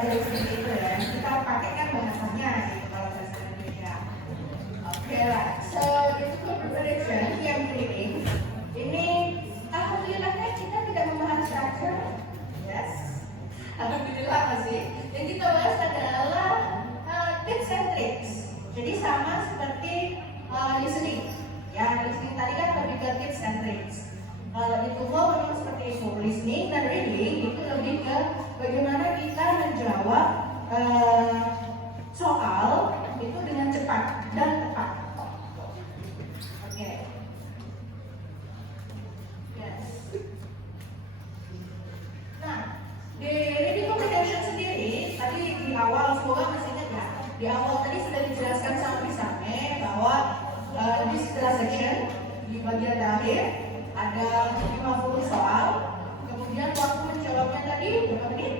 pelajari seperti itu ya. Kita pakai kan bahasanya gitu kalau bahasa Indonesia. Oke lah. So disebut preparation yang reading. Ini alhamdulillahnya kita tidak membahas structure. Yes. Alhamdulillah masih. Yang kita bahas adalah tips and tricks. Jadi sama seperti listening. Ya, listening tadi kan lebih ke tips and tricks. Kalau di TOEFL memang seperti itu, listening dan reading itu lebih ke bagaimana kita menjawab soal itu dengan cepat dan tepat. Oke. Yes. Nah, di reading comprehension sendiri tadi di awal semoga masih ingat ya. Di awal tadi sudah dijelaskan sama Bisame bahwa di setelah section di bagian terakhir ada 50 soal, kemudian waktu menjawabnya tadi berapa menit?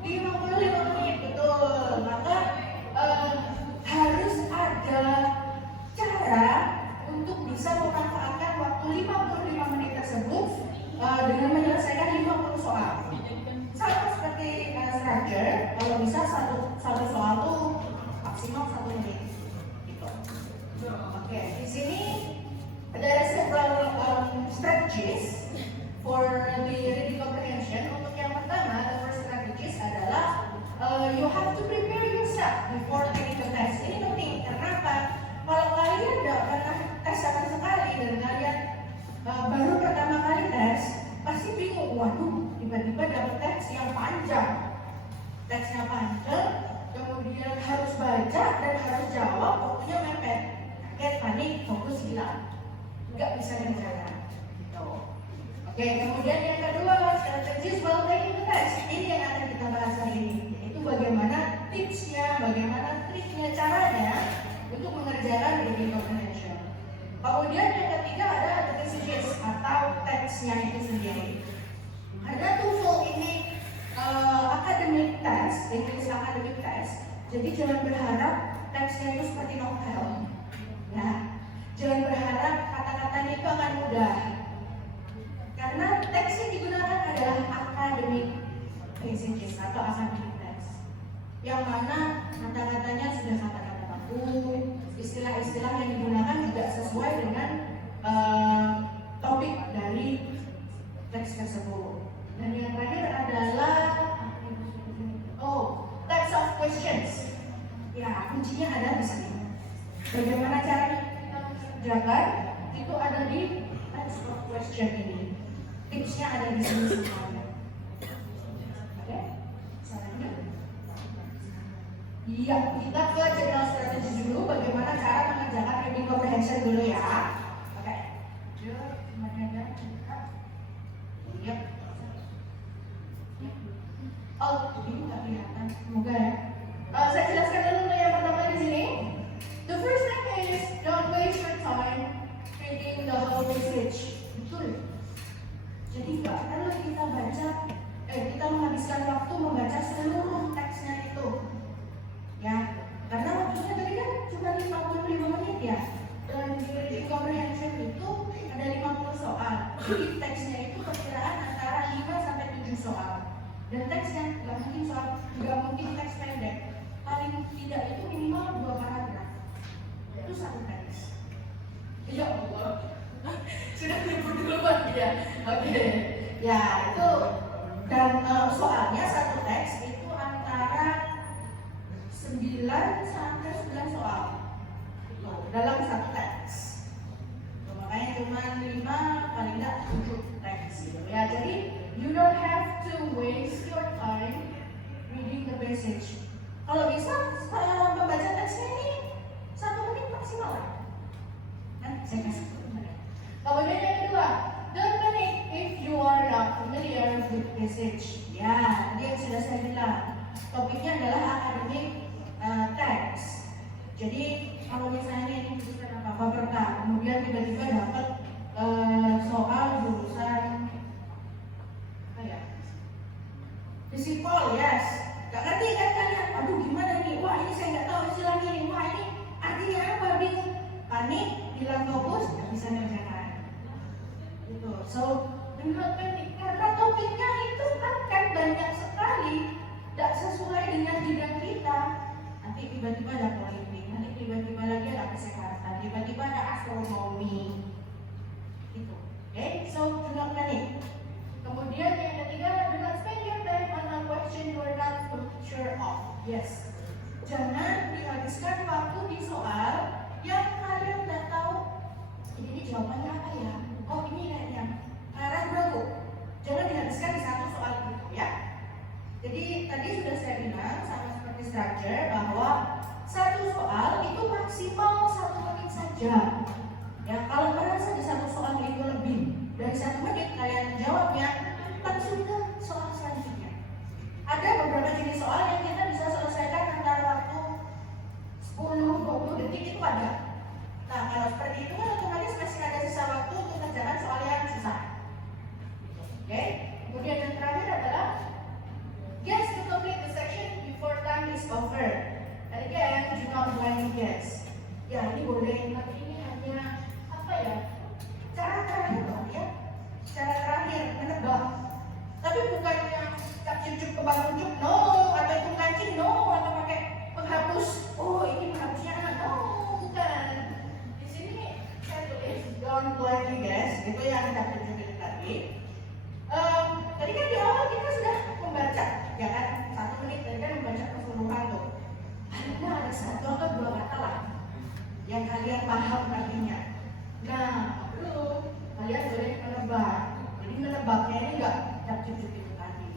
55 menit, betul. Maka harus ada cara untuk bisa memanfaatkan waktu 55 menit tersebut dengan menyelesaikan 50 soal. Sama seperti structure, kalau bisa satu soal itu maksimal 1 menit. Gitu. Oke, di sini ada several strategies for the reading comprehension. Untuk yang pertama, the first strategies adalah you have to prepare yourself before taking the test. Ini penting, karena apa? Kalau kalian tidak pernah tes sama sekali dan kalian baru pertama kali tes, pasti bingung. Waduh, tiba-tiba dapat teks yang panjang. Teksnya panjang, kemudian harus baca dan harus jawab, waktunya mepet. Kaget, panik, fokus hilang. Nggak bisa dijaga. Gitu. Oke, kemudian yang kedua, strategis while taking the test. Ini yang akan kita bahas hari ini. Yaitu bagaimana tipsnya, bagaimana triknya, caranya untuk mengerjakan reading comprehension. Kemudian yang ketiga ada the passages atau teksnya itu sendiri. Karena TOEFL ini academic test, English academic test. Jadi jangan berharap teksnya itu seperti novel. Nah, jangan berharap kata-katanya itu akan mudah. Karena teks yang digunakan adalah academic passages atau academic text. Yang mana kata-katanya sudah kata-kata baku, istilah-istilah yang digunakan juga sesuai dengan topik dari teks tersebut. Dan yang terakhir adalah types of questions. Ya, kuncinya ada di sini. Bagaimana cara kita mengerjakan itu ada di types of question ini. Tipsnya ada di sini semuanya. Oke, selanjutnya. Iya, kita ke general strategy dulu. Bagaimana cara mengerjakan reading comprehension dulu ya. Oke. Mana ada? Iya. Oh, ini nggak kelihatan. Semoga ya. Saya jelaskan dulu yang pertama di sini. The first thing is don't waste your time reading the whole passage. Betul. Jadi nggak perlu kita menghabiskan waktu membaca seluruh teksnya itu. Ya, karena waktunya tadi kan cuma 55 menit ya. Dan di reading comprehension itu ada 50 soal. Jadi teksnya itu perkiraan antara 5 sampai 7 soal. Dan teksnya nggak mungkin teks pendek. Paling tidak itu minimal 2 paragraf. Itu satu teks. Ya Allah, sudah libur duluan ya. Oke. Ya itu dan soalnya satu teks itu antara 9 sampai 11 soal. Dalam satu teks. Makanya cuma 5 paling nggak 7 teks gitu ya. Jadi you don't have to waste your time reading the passage. Kalau bisa membaca teksnya ini 1 menit maksimal lah. Nanti saya kasih menit. Kemudian yang kedua, don't panic if you are not familiar with passage. Ya, tadi yang sudah saya bilang. Topiknya adalah academic text. Jadi kalau misalnya ini jurusan apa kemudian tiba-tiba dapat soal jurusan apa ya? Fisipol, yes. Gak ngerti kan kalian? Aduh gimana ini? Wah ini saya nggak tahu istilahnya ini. Wah ini artinya apa? Bingung. Panik, hilang fokus, nggak bisa ngerjakan. Gitu. So, do not panic karena topiknya itu akan banyak sekali tidak sesuai dengan bidang kita, nanti tiba-tiba ada politik, nanti tiba-tiba lagi ada kesehatan, tiba-tiba ada astronomi, gitu. Okay, so do not panic. Kemudian yang ketiga, do not spend your time on a question you are not sure of. Yes, jangan dihabiskan waktu di soal yang kalian tidak tahu ini jawabannya apa ya. Oh ini kayaknya ragu-ragu. Jangan dihabiskan di satu soal gitu ya. Jadi tadi sudah saya bilang sama seperti structure bahwa satu soal itu maksimal 1 menit saja. Ya, kalau merasa di satu soal itu lebih dari 1 menit kalian menjawabnya, langsung ke soal selanjutnya. Ada beberapa jenis soal yang kita bisa selesaikan antara waktu 10-20 detik itu ada. Nah, kalau seperti itu kan otomatis masih ada sisa waktu untuk mengerjakan soal yang susah. Oke, kemudian yang terakhir adalah guess to complete the section before time is over. And again, do not blindly guess. Ya, ini boleh, tapi ini hanya apa ya? Cara terakhir loh ya. Cara terakhir menebak. Tapi bukan yang cap cucuk ke bangun no, atau itu kancing no, atau pakai penghapus. Oh, ini penghapusnya no, bukan. Di sini saya tulis don't blindly guess. Itu yang cap cucuk itu tadi. Tadi kan di awal kita sudah membaca, ya kan? 1 menit tadi kan membaca keseluruhan tuh. Akhirnya ada 1 atau 2 kata lah yang kalian paham artinya. Nah, lalu kalian boleh menebak. Jadi menebaknya ini enggak cap cucuk itu tadi.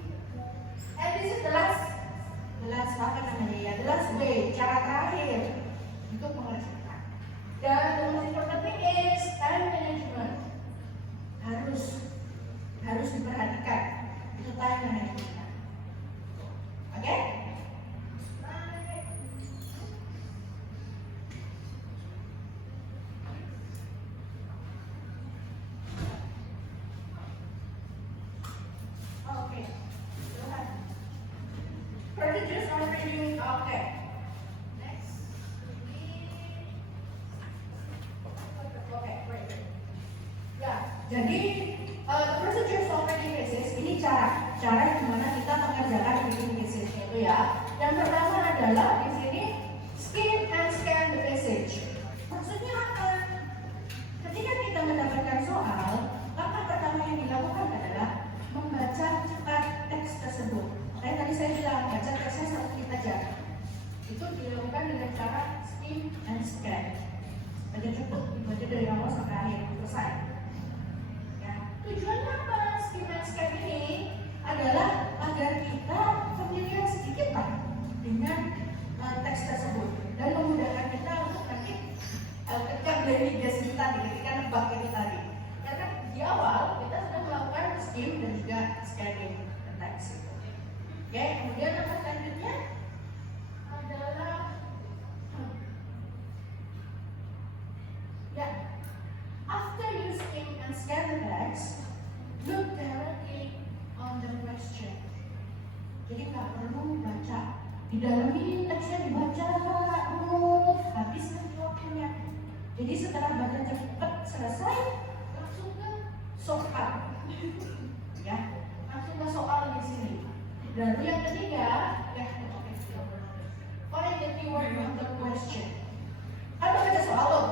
And this is the last apa namanya ya? The last way, cara terakhir untuk mengerjakan. Dan the most important thing is time management. Harus diperhatikan. Itu time management. Oke? Procedures are reviewing. Okay. Next. Okay, great. Ya, jadi procedures of reading message ini cara gimana kita mengerjakan reading message itu ya. Yang pertama adalah di sini skim and scan the message. Maksudnya apa? Ketika kita mendapatkan soal, langkah pertama yang dilakukan adalah membaca cepat teks tersebut. Makanya tadi saya bilang baca teksnya 1 menit aja. Itu dilakukan dengan cara skim and scan. Baca cukup, dibaca dari awal sampai akhir selesai. Ya, tujuannya apa? Skim and scan ini adalah agar kita familiar sedikit lah dengan teks tersebut dan memudahkan kita untuk nanti ketika beli gas kita ketika nebak itu tadi. Karena di awal kita sudah melakukan skim dan juga scanning teks itu. Oke, kemudian langkah selanjutnya adalah ya, after you skim and scan the text, look directly on the question. Jadi nggak perlu baca di dalam ini teksnya dibaca dulu, habiskan waktunya. Jadi setelah baca cepat selesai, langsung ke soal, ya, langsung ke soal di sini. Dan yang ketiga, ya, find the keyword of the question. Kan baca soal loh.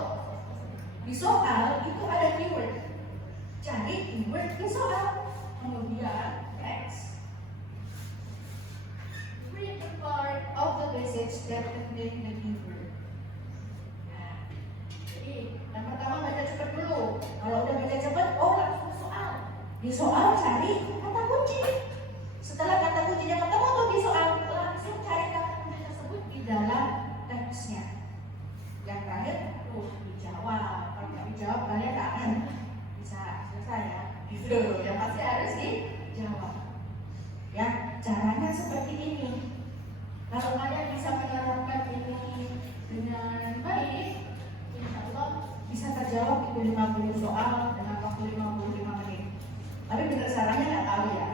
Di soal itu ada keyword. Cari keyword di soal. Kemudian next, read the part of the message that contain the keyword. Nah, jadi yang pertama baca cepat dulu. Kalau udah baca cepat, oh langsung soal. Di soal cari kata kunci. Setelah kata kuncinya ketemu tuh di soal, langsung cari kata kunci tersebut di dalam teksnya. Yang terakhir, dijawab. Kalau nggak dijawab, kalian nggak akan bisa selesai ya. Gitu. Yang pasti harus dijawab. Ya, caranya seperti ini. Kalau kalian bisa menerapkan ini dengan baik, insya Allah bisa terjawab itu 50 soal dengan waktu 55 menit. Tapi benar caranya nggak tahu ya.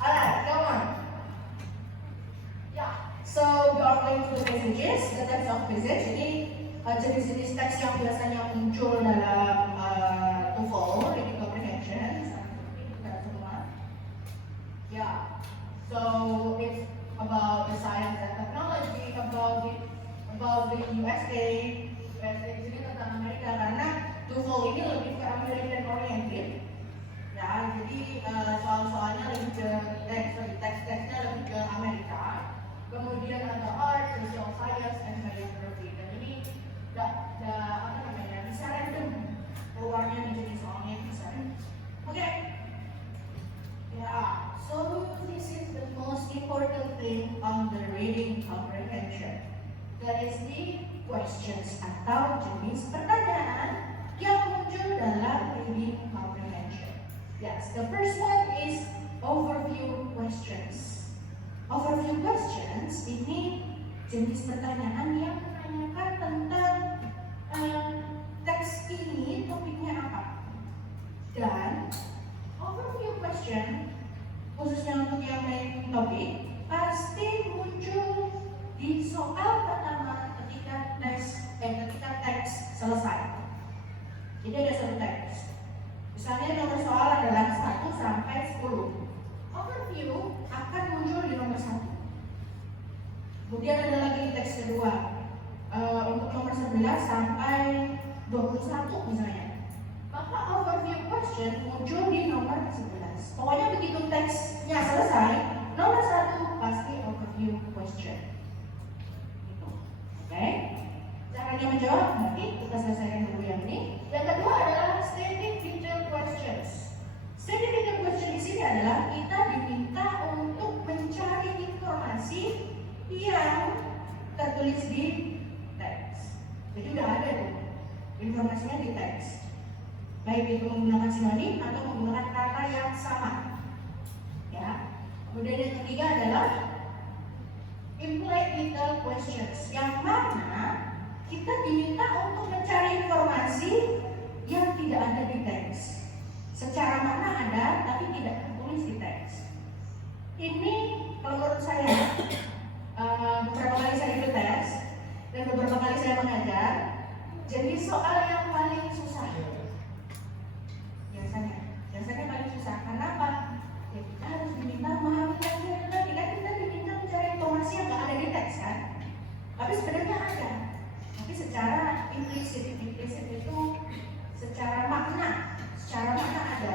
Alright, come on. Yeah, so we are going to the messages, the types of message. Ini jenis-jenis teks yang biasanya muncul dalam TOEFL, reading comprehension. Yeah, so garis di questions atau jenis pertanyaan yang muncul dalam reading comprehension. Yes, the first one is overview questions. Overview questions ini jenis pertanyaan yang menanyakan tentang teks ini topiknya apa. Dan overview question khususnya untuk yang main topik pasti muncul di soal pertama ketika teks selesai. Jadi ada satu teks. Misalnya nomor soal adalah 1 sampai 10. Overview akan muncul di nomor 1. Kemudian ada lagi teks kedua untuk nomor 11 sampai 21 misalnya. Maka overview question muncul di nomor 11. Pokoknya begitu teksnya selesai, nomor 1 pasti overview question. Gitu. Oke? Caranya menjawab, nanti kita selesaikan dulu yang ini. Yang kedua adalah static detail questions. Static detail question di sini adalah kita diminta untuk mencari informasi yang tertulis di teks. Jadi udah ada tuh informasinya di teks. Baik itu menggunakan sinonim atau menggunakan kata yang sama. Ya. Kemudian yang ketiga adalah implied detail questions, yang mana kita diminta untuk mencari informasi yang tidak ada di teks. Secara makna ada, tapi tidak tertulis di teks. Ini kalau menurut saya beberapa kali saya ikut tes dan beberapa kali saya mengajar, jadi soal yang paling susah. Biasanya paling susah. Karena apa? Ya, kita harus diminta memahami teksnya. Kita diminta mencari informasi yang nggak ada di teks kan? Tapi sebenarnya ada. Tapi secara implisit itu secara makna ada.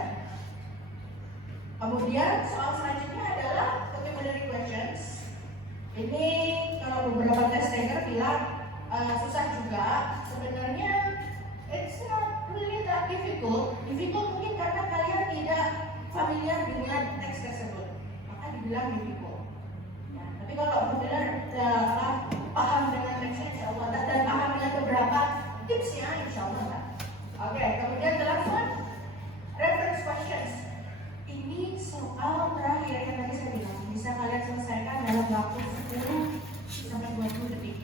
Kemudian soal selanjutnya adalah vocabulary questions. Ini kalau beberapa test taker bilang susah juga. Sebenarnya it's not really that difficult. Difficult mungkin karena kalian tidak familiar dengan teks tersebut, maka dibilang difficult. Ya, tapi kalau benar paham dengan teksnya, insya Allah, dan paham dengan beberapa tipsnya, insya Allah. Oke, kemudian the last one, reference questions. Ini soal terakhir yang tadi saya bilang, bisa kalian selesaikan dalam waktu 10 sampai 20 detik.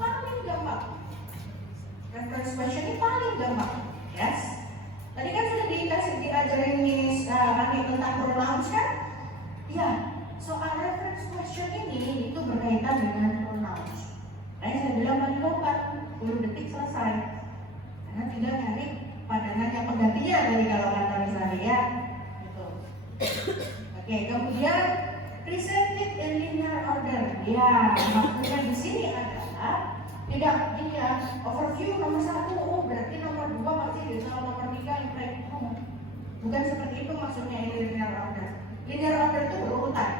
Paling gampang. Reference question ini paling gampang. Yes. Tadi kan sudah diajarin nih tentang pronouns kan? Ya. Soal reference question ini itu berkaitan dengan pronouns. Tadi saya bilang paling gampang, 10 detik selesai. Karena tinggal nyari padanan yang penggantinya dari kalau kata misalnya ya. Gitu. Oke, kemudian presented in linear order. Ya, maksudnya di sini adalah tidak ini ya, overview nomor 1, berarti nomor 2 masih di nomor 3 implied. Bukan seperti itu maksudnya linear order. Linear order itu berurutan.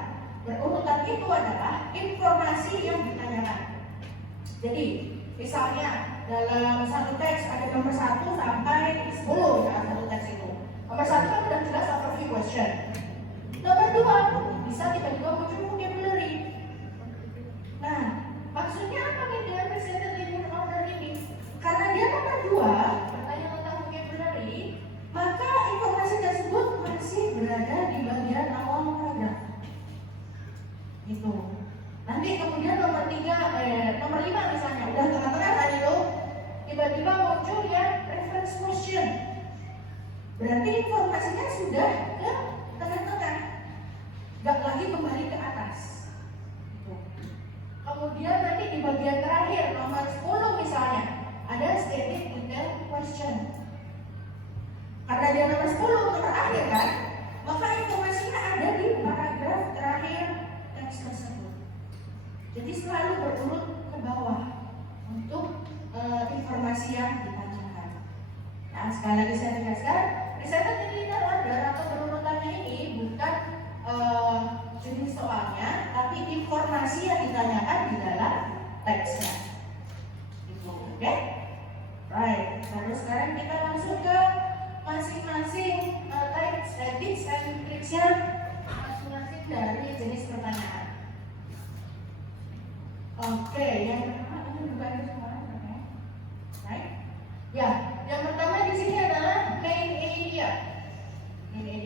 Berurutan itu adalah informasi yang ditanyakan. Jadi, misalnya dalam satu teks ada nomor 1 sampai 10 dalam satu teks itu. Nomor 1 kan sudah jelas overview question. Nomor 2 bisa tiba-tiba muncul vocabulary. Nah, maksudnya apa nih dengan presented linear order ini? Karena dia nomor 2 bertanya tentang vocabulary, maka informasi tersebut masih berada di bagian awal paragraf. Gitu. Nanti kemudian nomor 5 misalnya udah tengah-tengah tadi tuh, tiba-tiba muncul ya reference question. Berarti informasinya sudah ke tengah-tengah, nggak lagi kembali ke atas. Gitu. Kemudian nanti di bagian terakhir nomor 10 misalnya ada static detail question. Karena dia nomor 10 terakhir kan, maka informasinya ada di paragraf terakhir teks tersebut. Jadi selalu berurut ke bawah untuk informasi yang ditanyakan. Nah, sekali lagi saya tegaskan, presented in linear order atau berurutannya ini bukan jenis soalnya, tapi informasi yang ditanyakan di dalam teksnya. Gitu, oke? Right. Lalu sekarang kita langsung ke masing-masing tips and tricksnya masing-masing dari jenis pertanyaan. Oke, yang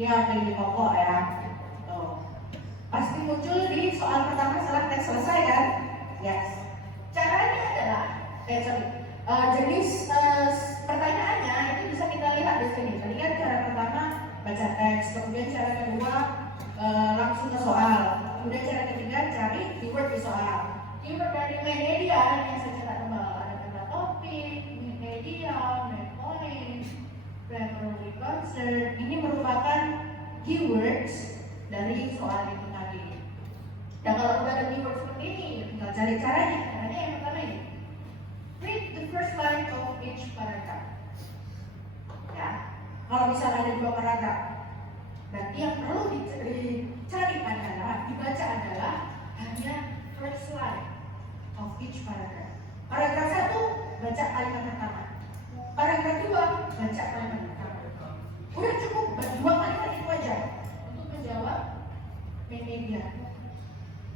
Lihat ini pokok ya. Tuh. Pasti muncul di soal pertama setelah tes selesai kan? Yes. Caranya adalah, jenis pertanyaannya itu bisa kita lihat di sini. Tadi kan cara pertama baca teks, kemudian cara kedua langsung ke soal, kemudian cara ketiga cari keyword di soal. Keyword dari media yang saya catat tebal ada kata topik, media, main point, primary concern. Ini merupakan keywords dari soal itu tadi. Dan kalau udah ada keyword seperti ini, tinggal cari caranya. Caranya yang pertama ini. Read the first line of each paragraph. Ya, kalau misalnya ada 2 paragraf, berarti yang perlu dicari adalah, dibaca adalah hanya first line of each paragraph. Paragraf 1, baca kalimat pertama. Paragraf 2, baca kalimat pertama. Udah cukup, 2 kalimat itu aja untuk menjawab media.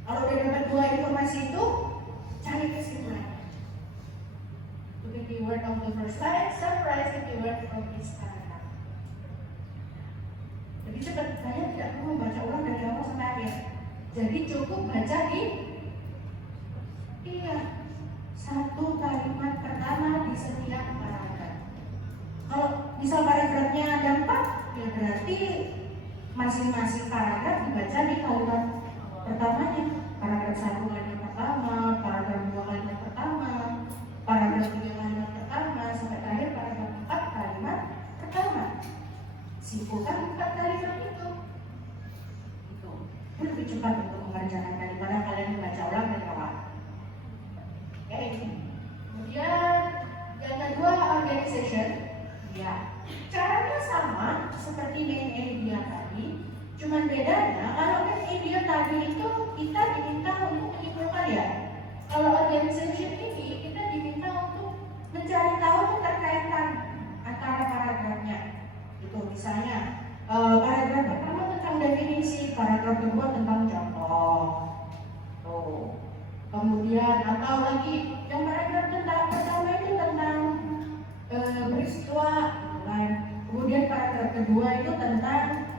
Kalau udah dapat 2 informasi itu, cari kesimpulannya. To the keyword of the first line, summarize the keyword from each paragraph. Jadi cepat, saya tidak perlu membaca ulang dari awal sampai akhir. Jadi cukup baca di satu kalimat pertama di setiap paragraf. Kalau misal paragrafnya ada 4, ya berarti masing-masing paragraf dibaca di kalimat pertamanya. Paragraf 1 kalimat pertama, paragraf 2 kalimat pertama, paragraf 3 kalimat pertama, sampai terakhir paragraf 4 kalimat pertama. Simpulkan 4 kalimat itu. Itu lebih cepat untuk mengerjakan daripada kalian membaca ulang dari awal. Oke. Kemudian yang kedua, organization. Ya, caranya sama seperti main idea tadi. Cuman bedanya kalau main idea tadi itu kita diminta untuk menyimpulkan ya. Kalau organization ini kita diminta untuk mencari tahu keterkaitan antara paragrafnya. Itu misalnya paragraf pertama tentang definisi, paragraf kedua tentang contoh. Tuh. Kemudian atau lagi yang paragraf pertama itu tentang peristiwa, kemudian paragraf kedua itu tentang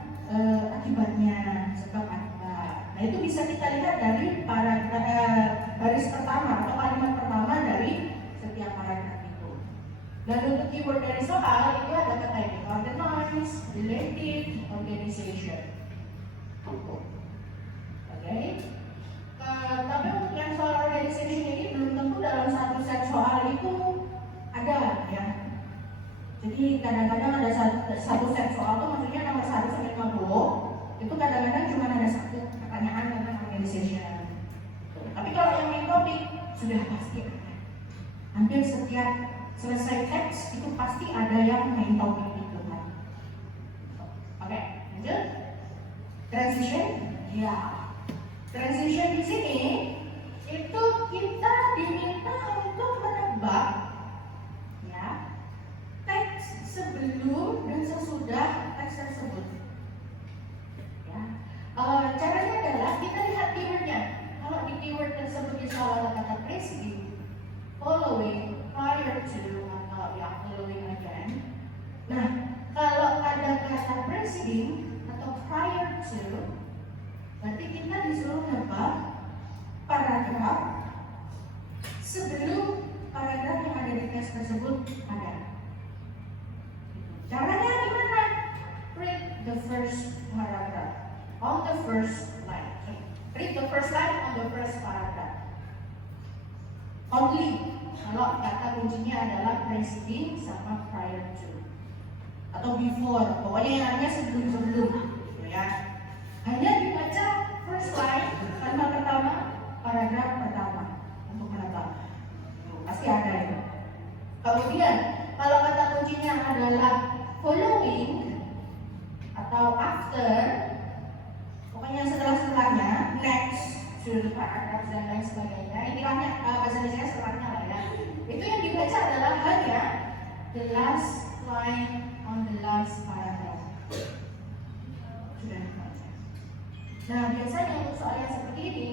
akibatnya, sebab akibat. Nah itu bisa kita lihat dari paragraf baris pertama atau kalimat pertama dari setiap paragraf itu. Dan untuk keyword dari soal itu ada kata ini, organize, related, organization. Oke. Tapi untuk yang soal organization ini belum tentu dalam satu set soal itu ada ya. Jadi kadang-kadang ada satu set soal itu maksudnya nomor 1 sampai 50 itu kadang-kadang cuma ada 1 pertanyaan tentang organization. Tapi kalau yang main topik sudah pasti ada. Hampir setiap selesai teks itu pasti ada yang main topik itu kan. Oke, lanjut. Transition, ya. Transition di sini itu kita diminta untuk menebak ya teks sebelum dan sesudah teks tersebut. Ya, caranya adalah kita lihat keywordnya. Kalau di keyword tersebut misalnya ada kata preceding, following, prior to, atau ya following again. Nah, kalau ada kata preceding atau prior to, berarti kita disuruh nebak paragraf sebelum paragraf yang ada di teks tersebut ada. Caranya gimana? Read the first paragraph on the first line. Read the first line on the first paragraph. Only kalau kata kuncinya adalah preceding sama prior to atau before. Pokoknya yang artinya sebelum-sebelum gitu ya. Hanya dibaca first line, kalimat pertama, paragraf pertama untuk menebak. Pasti ada itu. Kemudian, kalau kata kuncinya adalah following atau after, pokoknya setelah-setelahnya, next, to paragraph dan lain sebagainya. Intilahnya bahasa Indonesia setelahnya lah ya. Itu yang dibaca adalah hanya the last line on the last paragraph. Sudah dibaca. Nah, biasanya untuk soal yang seperti ini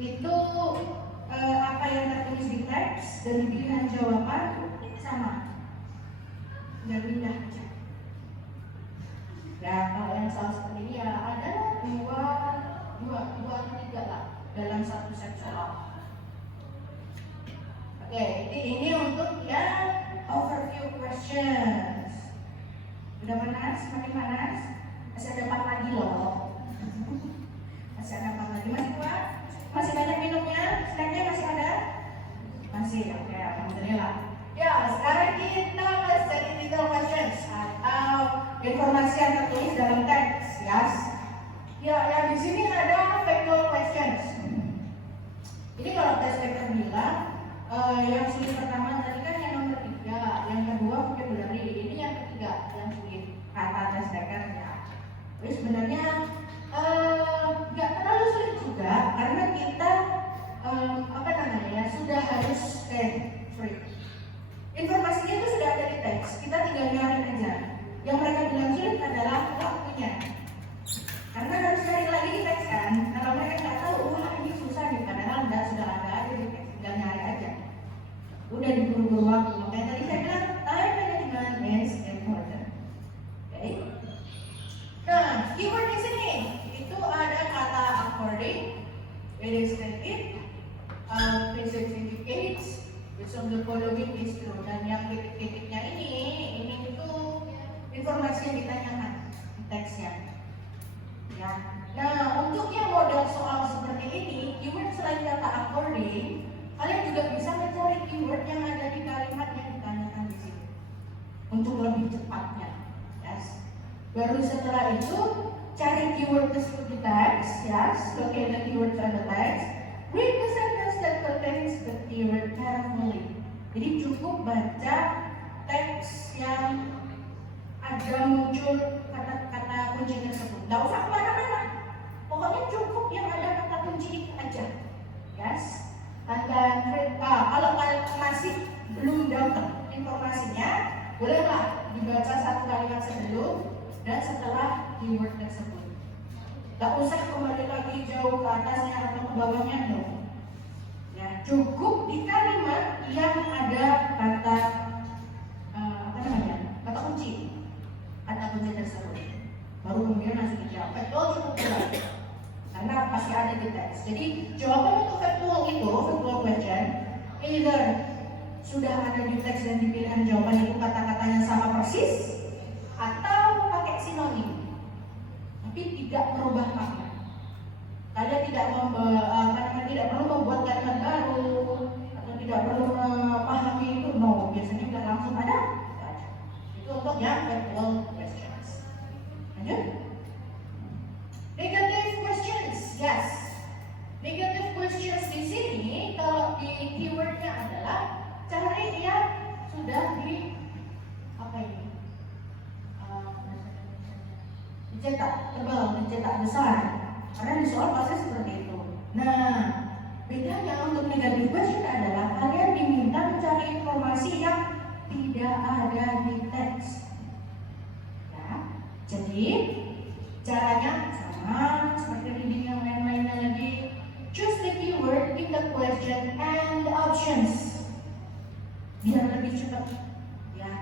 itu apa yang tertulis di teks dan di pilihan jawaban sama, nggak pindah aja. Ya, kalau yang soal seperti ini ya ada dua atau tiga lah dalam satu set soal. Oke, ini untuk yang overview questions. Udah panas? Makin panas? Masih ada 4 lagi loh. Masih ada 4 lagi. Masih kuat? Masih banyak minumnya? Snacknya masih ada? Masih, oke, alhamdulillah. Ya, sekarang kita bahas technical questions atau informasi yang tertulis dalam teks, yes. Ya, yang di sini ada factual questions. Ini kalau tes vektor bilang, yang sulit pertama tadi kan yang nomor 3, yang kedua vocabulary, ini yang ketiga yang sulit kata tes vektor ya. Jadi sebenarnya nggak terlalu sulit juga karena kita sudah harus informasinya itu sudah ada di teks, kita tinggal nyari aja. Yang mereka bilang sulit adalah waktunya, karena harus cari lagi di teks kan. Kalau mereka nggak tahu, wah ini susah nih, padahal nggak, sudah ada di teks, tinggal nyari aja. Udah diburu-buru waktu. Makanya tadi saya bilang time management is important. Oke. Nah, keyword di sini itu ada kata according, it is stated, present indicates, which of the following is true. Dan yang titik-titiknya ini itu informasi yang ditanyakan di teksnya. Ya. Nah, untuk yang model soal seperti ini, keyword selain kata according, kalian juga bisa mencari keyword yang ada di kalimat yang ditanyakan di sini untuk lebih cepatnya. Yes. Baru setelah itu cari keyword tersebut di teks, yes. Locate the keyword on the text. Read the sentence that contains the keyword carefully. Jadi cukup baca teks yang ada muncul kata-kata kunci tersebut. Nggak usah kemana-mana. Pokoknya cukup yang ada kata kunci itu aja. Yes. Dan kalau kalian masih belum dapat informasinya, bolehlah dibaca satu kalimat sebelum dan setelah keyword tersebut. Gak usah kembali lagi jauh ke atasnya atau ke bawahnya, no. Ya, cukup di kalimat yang ada kata kata kunci tersebut. Baru kemudian langsung dijawab. Betul, cukup betul. Karena pasti ada di teks. Jadi jawaban untuk factual question, either sudah ada di teks dan di pilihan jawaban itu kata-katanya sama persis, atau pakai sinonim, tapi tidak merubah makna. Kalian tidak perlu membuat kalimat baru atau tidak perlu memahami itu, no. Biasanya tidak langsung ada. Itu untuk yang factual questions. Lanjut. Negative questions, yes. Negative questions di sini kalau di keywordnya adalah cari yang sudah dicetak tebal, dicetak besar. Karena di soal pasti seperti itu. Nah, bedanya untuk negative question adalah kalian diminta mencari informasi yang tidak ada di teks. Ya, jadi caranya sama seperti reading yang lain-lainnya lagi. Choose the keyword in the question and the options biar lebih cepat. Ya,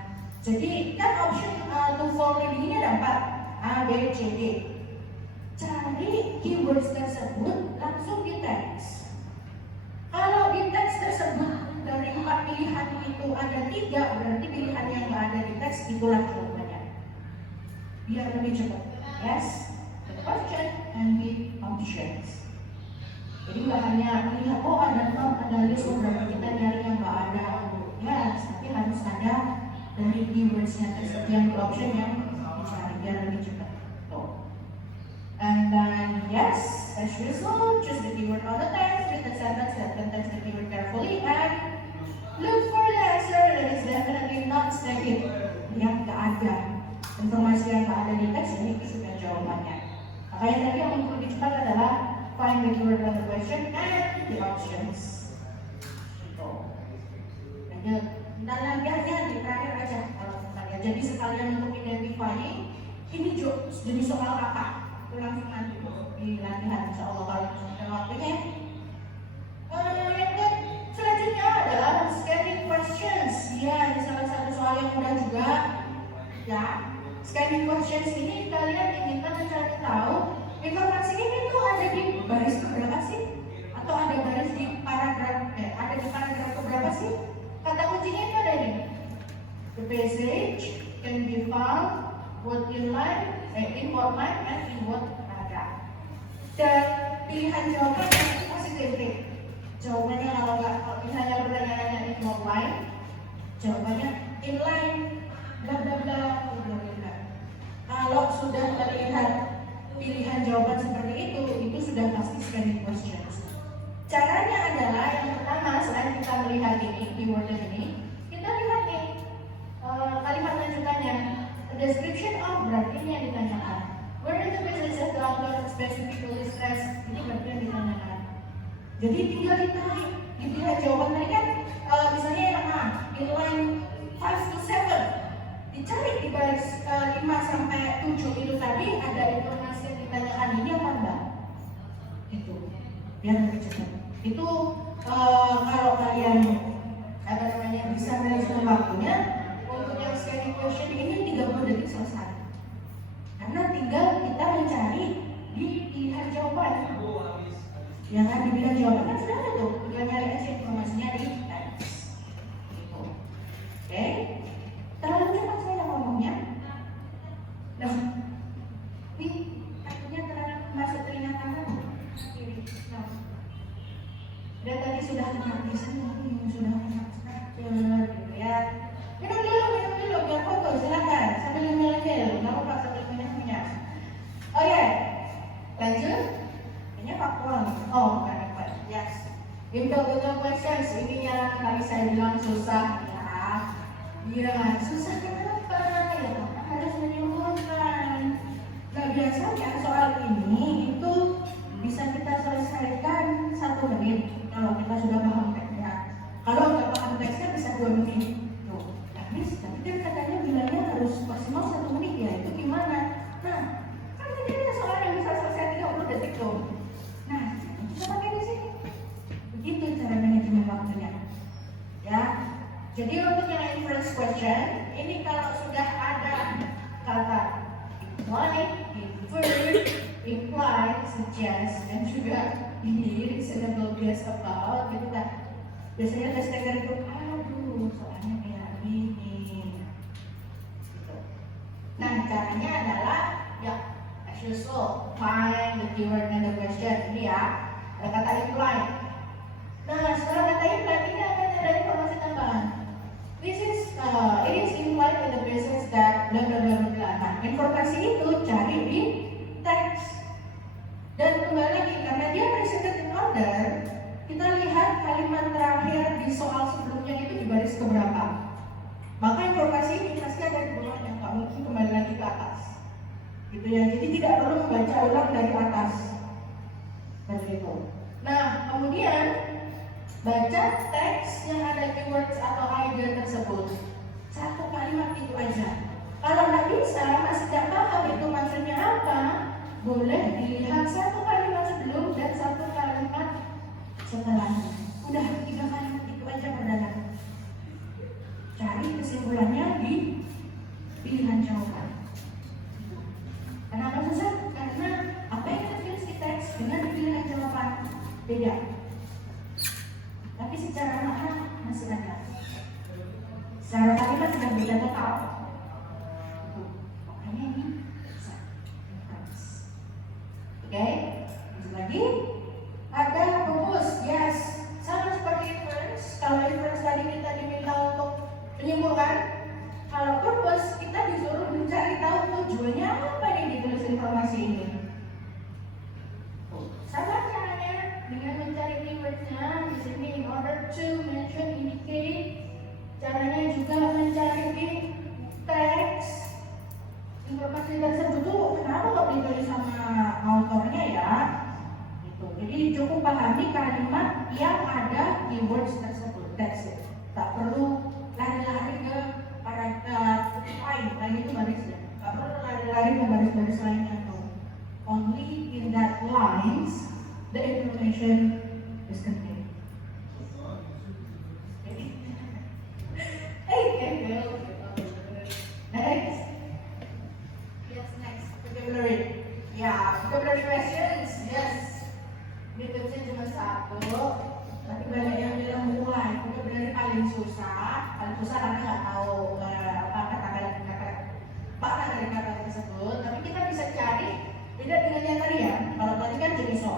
jadi kan option to follow reading ini ada 4, A, B, C, D. Cari keywords tersebut langsung di teks. Kalau di teks tersebut dari 4 pilihan itu ada 3, berarti pilihan yang nggak ada di teks itulah jawabannya. Biar lebih cepat. Yes, the question and the options. Jadi nggak hanya melihat ada list, berarti kita nyari yang nggak ada. Yes, tapi harus ada dari keywordsnya tersebut yang di option yang dicari biar lebih cepat. And then yes, as usual, choose the keyword on the text, read the sentence that contains the keyword carefully, and look for the answer that is definitely not stated. Yang nggak ada informasi yang nggak ada di teks, ini itu sudah jawabannya. Makanya tadi yang untuk lebih cepat adalah find the keyword on the question and the options. Lanjut. Dan latihannya di terakhir aja kalau kalian. Jadi sekalian untuk identifying ini jadi soal apa? Langsung nanti di latihan, insya Allah kalau ada waktunya. Yang selanjutnya adalah scanning questions. Ya, ini salah satu soal yang mudah juga. Ya, scanning questions ini kalian diminta mencari tahu informasi ini tuh ada di baris keberapa sih? Atau ada baris di paragraf, ada di paragraf keberapa sih? Kata kuncinya itu ada ini. The passage can be found both in what line and in what paragraph. Dan pilihan jawabannya itu masih tempe. Jawabannya kalau misalnya pertanyaannya in what line, jawabannya in line, bla bla bla, bla bla. Kalau sudah melihat pilihan jawaban seperti itu sudah pasti scanning questions. Caranya adalah yang pertama, selain kita melihat ini keyword ini, kita lihat nih kalimat lanjutannya. A description of berarti ini yang ditanyakan. Where is the business the author specifically stress? Ini berarti yang ditanyakan. Jadi tinggal ditarik, dilihat jawaban tadi kan, misalnya yang in line 5 to 7, dicari di baris 5 sampai 7 itu tadi ada informasi yang ditanyakan ini apa enggak? Itu biar lebih cepat. Itu kalau kalian bisa manajemen waktunya untuk yang scanning question ini 30 detik selesai. Karena tinggal kita mencari di pilihan jawaban. Yang kan di pilihan jawaban kan sudah ada tuh, tinggal nyari aja informasinya di teks. Gitu. Oke? Terlalu cepat saya ngomongnya. Nah, ini akhirnya terlalu masuk telinga kanan kiri. Nah, dan tadi sudah menghabiskan, sudah gitu ya. Minum dulu biar foto, silakan sambil nyemil-nyemil, nggak apa-apa sambil minyak. Oh ya, lanjut. Ini faktual. Oh, bukan dapat. Yes. Betul questions. Ini yang tadi saya bilang susah ya. Iya, susah kenapa? Ya, karena harus menyimpulkan. Nah, biasanya soal ini itu bisa kita selesaikan 1 menit kalau kita sudah paham teksnya. Kalau nggak paham teksnya bisa 2 menit. Tuh, tapi kan katanya bilangnya harus maksimal 1 menit ya. Itu gimana? Nah, kan tadi ada soal yang bisa selesai 30 detik tuh. Nah, kita pakai di sini. Begitu cara manajemen waktunya. Ya. Jadi untuk yang inference question, ini kalau sudah ada kata imply, infer, imply, suggest, dan juga ini reasonable guess about, gitu kan. Biasanya test taker itu, aduh, soalnya kayak gini. Gitu. Nah, caranya adalah, ya, as usual, find the keyword and the question. Ini ya, ada kata imply. Nah, setelah kata imply, ini akan ada informasi tambahan. It is implied in the basis that bla bla bla bla. Nah, informasi itu cari di teks. Dan kembali lagi, karena dia presented in order, kita lihat kalimat terakhir di soal sebelumnya itu di baris keberapa. Maka informasi ini pasti ada di bawahnya, nggak mungkin kembali lagi ke atas. Gitu ya, jadi tidak perlu membaca ulang dari atas. Begitu. Nah, kemudian baca teks yang ada keywords atau idea tersebut. 1 kalimat itu aja. Kalau nggak bisa, masih tidak paham itu maksudnya apa, boleh dilihat 1 kalimat sebelum dan 1 kalimat setelahnya. Udah 3 kalimat itu aja perdana. Cari kesimpulannya di pilihan jawaban. Kenapa susah? Karena apa yang tertulis di teks dengan pilihan jawaban beda. Tapi secara makna masih ada. Secara kalimat sudah beda total. Makanya ini bisa. Oke, lagi ada rumus. Yes, sama seperti inference. Kalau inference tadi kita diminta untuk menyimpulkan, kalau purpose kita disuruh mencari tahu tujuannya apa nih ditulis informasi ini. Sama caranya dengan mencari keywordnya di sini in order to mention, indicate. Caranya juga mencari di teks informasi tersebut tuh kenapa kok ditulis sama autornya ya. Gitu. Jadi cukup pahami kalimat yang ada keywords tersebut. That's it. Tak perlu lari-lari ke paragraf lain itu barisnya. Tak perlu lari-lari ke baris-baris lainnya tuh. Only in that lines the information is contained. Next.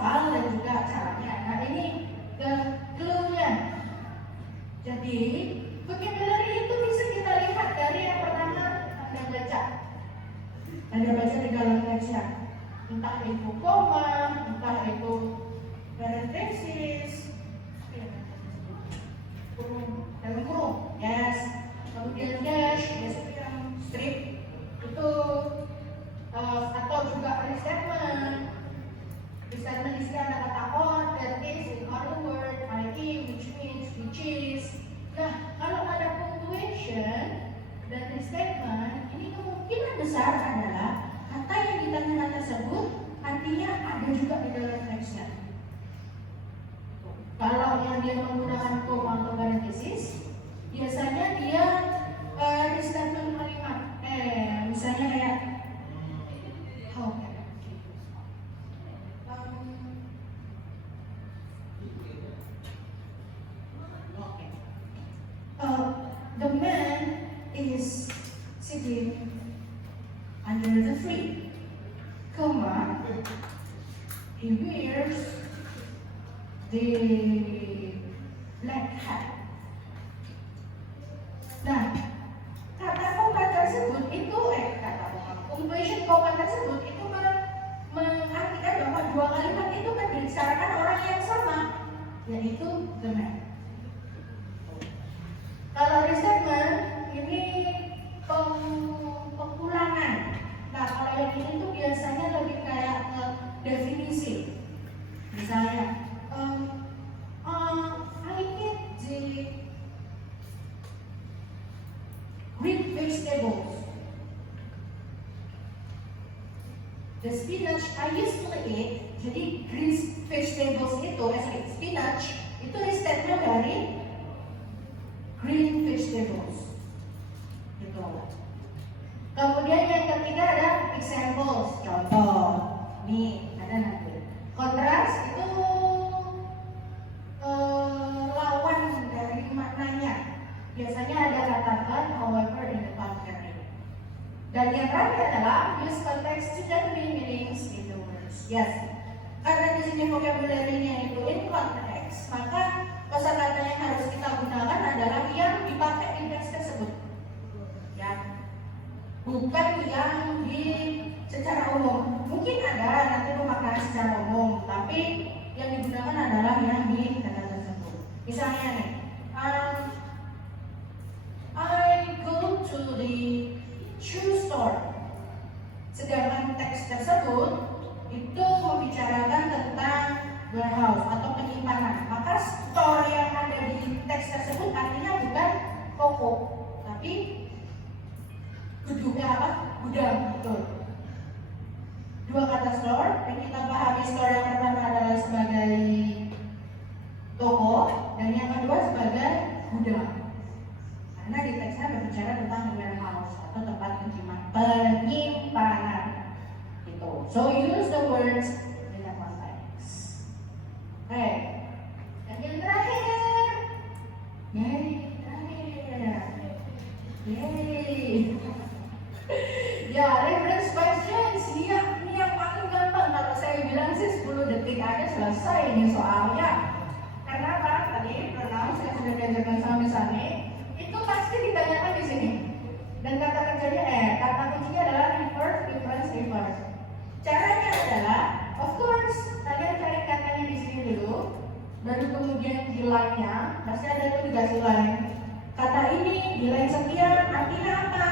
soal dan juga caranya. Nah ini clue-nya. Jadi vocabulary itu bisa kita lihat dari yang pertama Anda baca. Anda baca di dalam teks, entah itu koma, entah itu parenthesis, dalam kurung, yes. Kemudian dash, biasanya yang strip itu, atau juga restatement. Restatement di sini ada kata or, that is, in other word, i.e., which means, which is. Nah, kalau ada punctuation dan restatement, ini kemungkinan besar adalah kata yang di tengah tersebut artinya ada juga di dalam teksnya. Kalau yang dia menggunakan koma atau parenthesis, biasanya dia restatement kalimat. Misalnya kayak the man is sitting under the tree, comma, he wears the black hat. Nah, kata koma tersebut itu punctuation koma tersebut itu mengartikan bahwa dua kalimat itu membicarakan orang yang sama, yaitu the man. Kalau restatement ini pengulangan. Nah, kalau yang ini tuh biasanya lebih kayak ke definisi. Misalnya, I eat the green vegetables. The spinach I usually eat. Jadi green vegetables itu, spinach itu restatement dari green vegetables. Gitu. Kemudian yang ketiga ada examples, contoh. Nih ada nanti. Kontras itu lawan dari maknanya. Biasanya ada kata but, however, in the contrary. Dan yang terakhir adalah use context to determine meanings in the words. Yes. Karena di sini vocabulary-nya itu in context, maka kosakata yang harus kita gunakan adalah yang dipakai di teks tersebut. Ya. Bukan yang di secara umum. Mungkin ada nanti pemaknaan secara umum, tapi yang digunakan adalah yang di kata tersebut. Misalnya nih, I go to the shoe store. Sedangkan teks tersebut itu membicarakan tentang warehouse atau penyimpanan. Maka store yang ada di teks tersebut artinya bukan toko, tapi gedungnya apa? Gudang. Betul. Dua kata store yang kita pahami, store yang pertama adalah sebagai toko dan yang kedua sebagai gudang. Karena di teksnya berbicara tentang warehouse atau tempat penyimpanan. Gitu. So use the words in the context. Oke. Dan yang terakhir, ya, reference questions. Iya, ini yang paling gampang. Kalau saya bilang sih 10 detik aja selesai ini soalnya. Karena apa? Tadi pronoun saya sudah diajarkan sama Miss Ani, itu pasti ditanyakan di sini. Dan kata kuncinya adalah reverse, reference, reverse. Caranya adalah, of course, kalian cari katanya di sini dulu, baru kemudian di line-nya, pasti ada tuh dikasih line. Kata ini di line sekian artinya apa?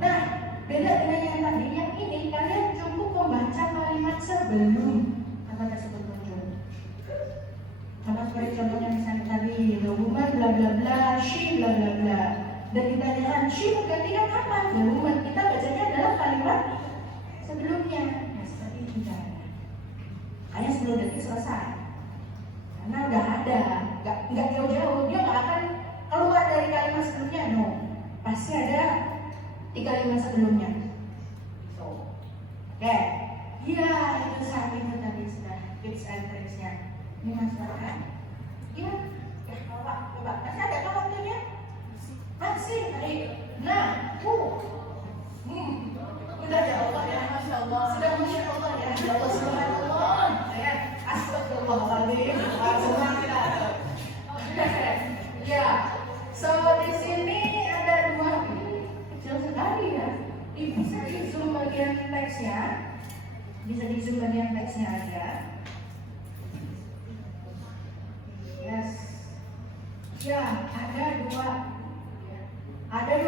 Nah, beda dengan yang tadi, yang ini kalian cukup membaca kalimat sebelum kata tersebut muncul. Sama seperti contohnya misalnya tadi, the woman bla bla bla, she bla bla bla. Dan ditanyakan, she menggantikan apa? The woman. Kita bacanya adalah kalimat sebelumnya. Nah, seperti itu caranya. Hanya 10 detik selesai. Karena udah ada, nggak jauh-jauh, dia nggak akan keluar dari kalimat sebelumnya, no. Pasti ada di kalimat sebelumnya. So, oke. Iya, itu saat itu tadi sudah tips and tricksnya. Ini masalah. Iya, ya coba. Masih ada kan waktunya? Masih, baik. Nah, udah ya Allah ya, Masya Allah. Sudah Masya Allah ya, ya Allah Subhanallah. Ya. Astagfirullahaladzim, semua kita. Oke, ya. So di sini ada dua, kecil sekali ya. Bisa di zoom bagian teksnya, bisa di zoom bagian teksnya aja. Yes. Ya, ada dua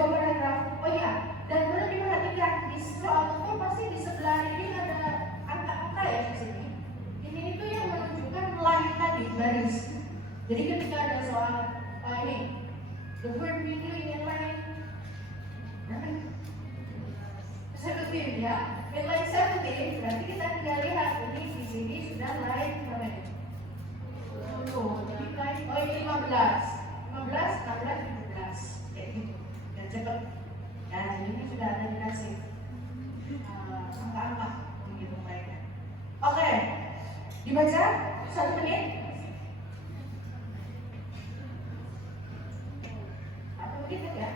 paragraf. Oh ya, dan perlu diperhatikan di scroll itu pasti di sebelah ini ada angka-angka ya di sini. Ini itu yang menunjukkan line tadi baris. Jadi ketika ada soal ini, the word beginning in line 17 ya, in line 17 berarti kita tinggal lihat ini di sini sudah line berapa ini? Jadi line, oh ini 15, 16, 17 kayak gitu. Dan cepet. Ya, ini sudah ada dikasih angka-angka begitu mereka. Oke, dibaca 1 menit. 1 menit ya.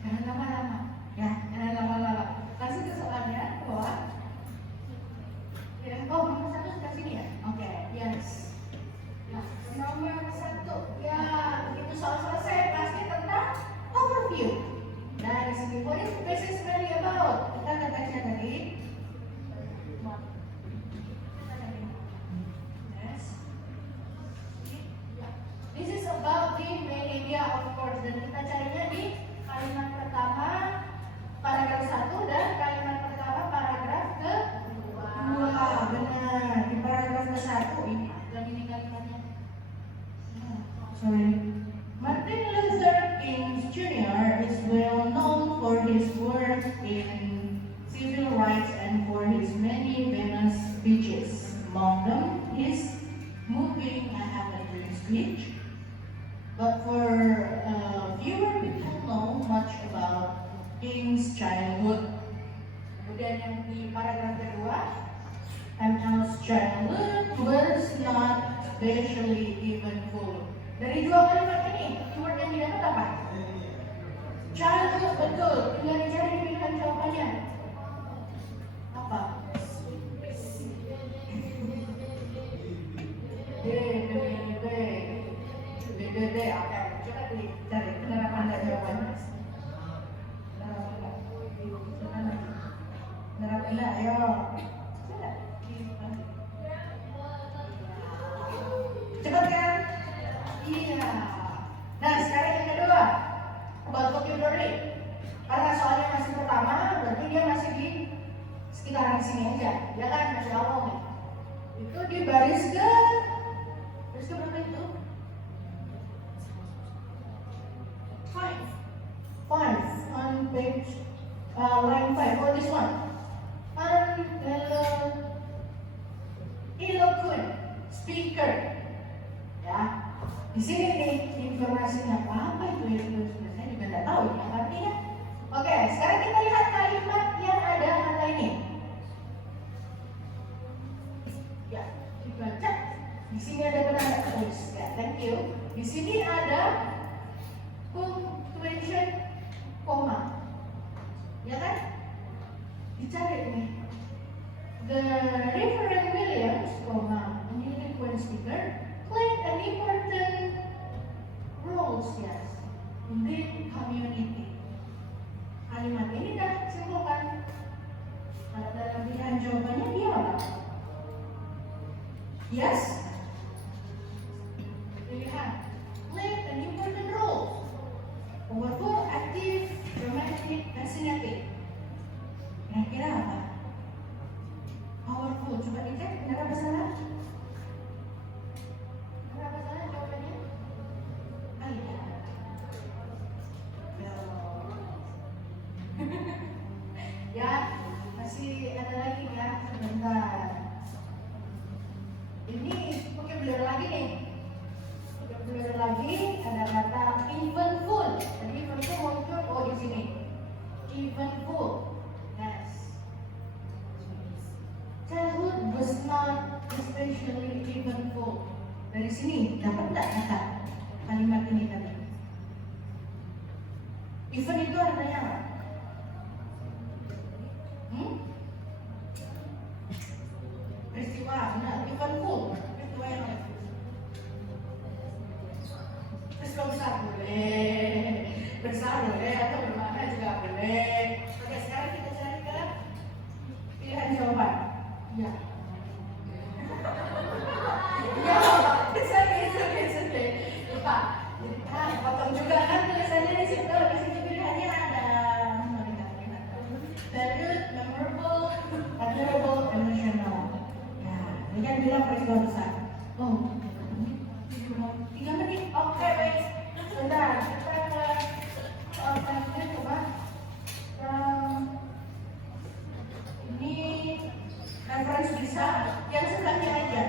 Jangan lama-lama, ya, jangan lama-lama. Langsung ke soalnya, bawah. Ya, oh, nomor 1 sudah sini ya? Oke, yes. Nah, nomor 1, ya, begitu soal selesai, pasti tentang overview. Nah, di sini, what is this really about? Kita lihat teksnya tadi. Yes. This is about the main idea, of course, dan kita carinya di kalimat pertama paragraf 1 dan kalimat pertama paragraf kedua. Benar, di paragraf ke-1 ini dan ini kalimatnya. Sorry. Martin Luther King Jr. is well known for his work in civil rights and for his many famous speeches. Among them, his moving I Have a Dream speech. But for fewer people know much about King's childhood. Kemudian yang di paragraf kedua, ML's childhood was not especially eventful. Dari dua kalimat ini, keyword yang didapat apa? Childhood, betul. Tinggal dicari pilihan jawabannya. Apa? D, oke. Coba dicari penerapan dan jawabannya. Penerapan, ayo. Cepat kan? Iya. Nah, sekarang yang kedua, about vocabulary. Karena soalnya masih pertama, berarti dia masih di sekitaran sini aja. Ya kan, masih awal nih. Itu di baris ke berapa itu? 5 on page line 5. Oh, this one. Eloquent speaker. Ya, di sini nih informasinya apa itu ya? Saya juga nggak tahu ya artinya. Oke, sekarang kita lihat kalimat yang ada kata ini. Ya, dibaca. Di sini ada penanda tulis. Ya, thank you. Di sini ada punctuation koma, ya kan? Dicari ini. The Reverend Williams, an eloquent speaker, played an important role, yes, in the community. Kalimat ini dah simpulkan. Kalau dalam pilihan jawabannya dia apa? Yes? Pilihan. Play an important role. Powerful, active, romantic, fascinating. Kira-kira apa? Powerful. Coba dicek, benar apa salah? Benar apa salah jawabannya? Ah, iya. Ya, masih ada lagi ya, sebentar. Ini pakai blur lagi nih. Pakai blur lagi, ada kata eventful. Jadi eventful muncul di sini. Eventful. Yes. Childhood was not especially eventful. Dari sini dapat nggak kata kalimat ini tadi? Event itu artinya apa? Peristiwa, benar. Eventful, peristiwa yang apa? Peristiwa besar boleh, besar boleh, atau bermakna juga boleh. Oke, sekarang kita cari ke pilihan jawaban. Ya. Ya, it's okay. Lupa. Potong juga kan tulisannya di situ. Di situ pilihannya ada. Valued, memorable, adorable, emotional. Nah, ini kan bilang peristiwa besar. Oh, 3 menit. Oke, baik. Sebentar, kita ke tanya coba. Ini reference bisa yang sebelahnya aja.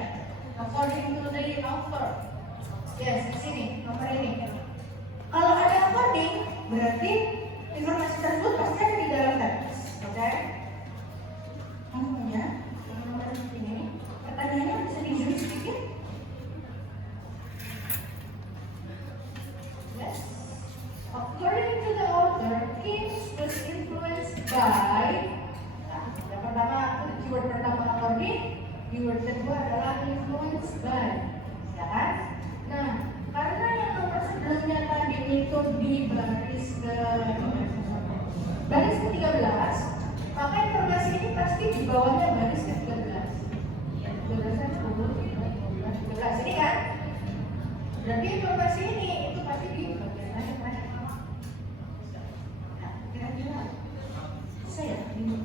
According to the author. Yes, di sini, nomor ini. Kalau ada according, berarti informasi tersebut pasti ada di dalam teks. Oke? Ya, nomor ini. Pertanyaannya bisa di zoom sedikit. Yes. According to the author, Kings was influenced by. Yang pertama, keyword pertama according, keyword kedua adalah influenced by. Ya kan? Nah, karena yang nomor sebelumnya tadi itu di baris ke-13, maka informasi ini pasti di bawahnya baris ke-13. 13 ini kan? Berarti informasi ini itu pasti di bagian terakhir. Nah, kira-kira saya bingung.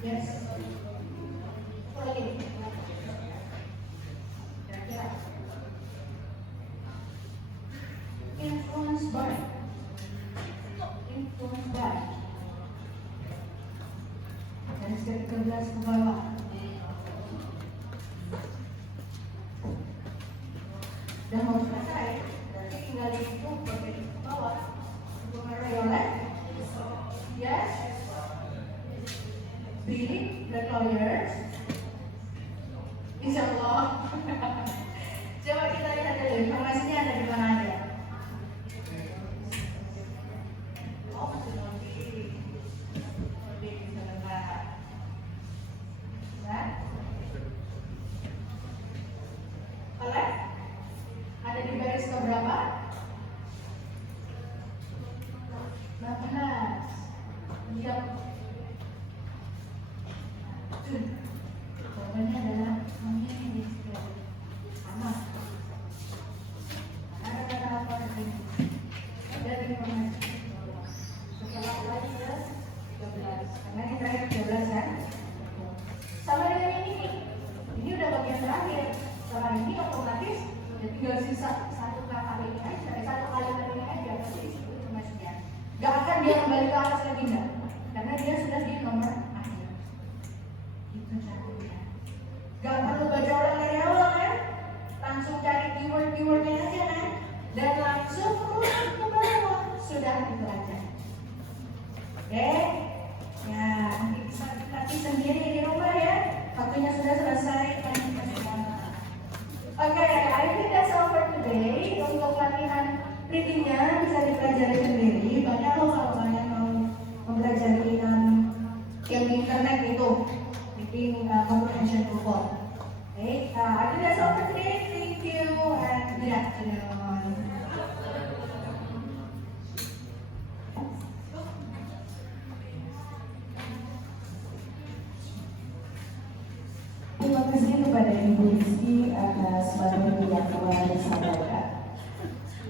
Yes. Apa lagi? Kira-kira. Influence by. Dari ke-13 ke bawah. Dan mau selesai, berarti tinggal dihitung bagian ke bawah. Violet. Yes. Billy, the lawyers. Insya Allah. Coba kita lihat dulu informasinya ada di mana aja. Oh, masih nanti. Sebentar. Ya. Oleh? Ada di baris keberapa? 16. Diam. Jawabannya adalah ini sama. Ada kata apa lagi? Dari informasi. Setelah lagi ke 13. Karena ini terakhir 13 kan? Sama dengan ini. Ini udah bagian terakhir. Setelah ini otomatis ya tinggal sisa satu kata ini aja, satu kalimat ini aja. Pasti disebut informasinya. Gak akan dia kembali ke atas lagi enggak? Karena dia sudah di nomor akhir. Itu caranya. Gak perlu baca ulang dari awal kan? Langsung cari keyword-keywordnya aja kan? Dan langsung urut ke bawah. Sudah itu aja. Oke? Ya, nanti sendiri di rumah ya. Waktunya sudah selesai. Oke, I think that's all for today. Untuk latihan readingnya bisa dipelajari sendiri. Banyak loh kalau kalian mau mempelajari Ibu Rizky atas bantuan yang luar